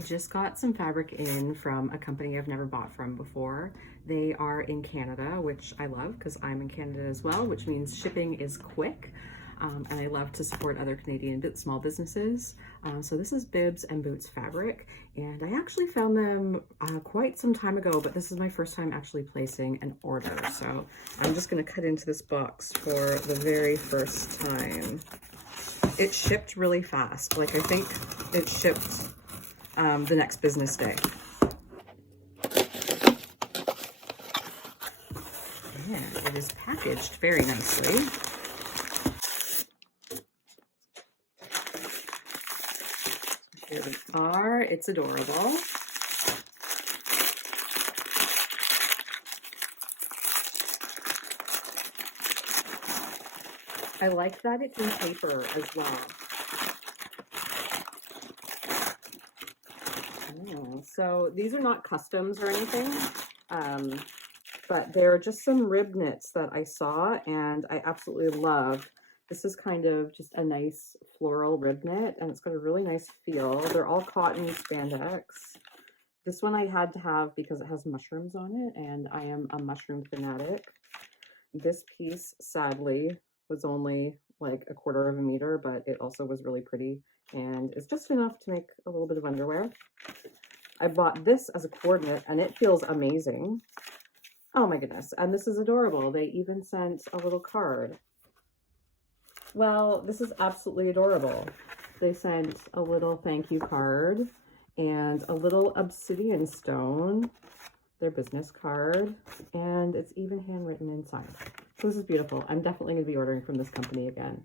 I just got some fabric in from a company I've never bought from before. They are in Canada, which I love because I'm in Canada as well, which means shipping is quick. And I love to support other Canadian small businesses. So this is Bibs and Boots Fabric, and I actually found them quite some time ago, but this is my first time actually placing an order. So I'm just gonna cut into this box for the very first time. It shipped really fast. Like I think it shipped the next business day. And it is packaged very nicely. Here we are. It's adorable. I like that it's in paper as well. Oh, so these are not customs or anything, but they're just some rib knits that I saw and I absolutely love. This is kind of just a nice floral rib knit, and it's got a really nice feel. They're all cotton spandex. This one I had to have because it has mushrooms on it, and I am a mushroom fanatic. This piece, sadly, was only like 1/4 of a meter, but it also was really pretty, and it's just enough to make a little bit of underwear. I bought this as a coordinate, and it feels amazing. Oh my goodness, and this is adorable. They even sent a little card. Well, this is absolutely adorable. They sent a little thank you card and a little obsidian stone, their business card, and it's even handwritten inside. So this is beautiful. I'm definitely going to be ordering from this company again.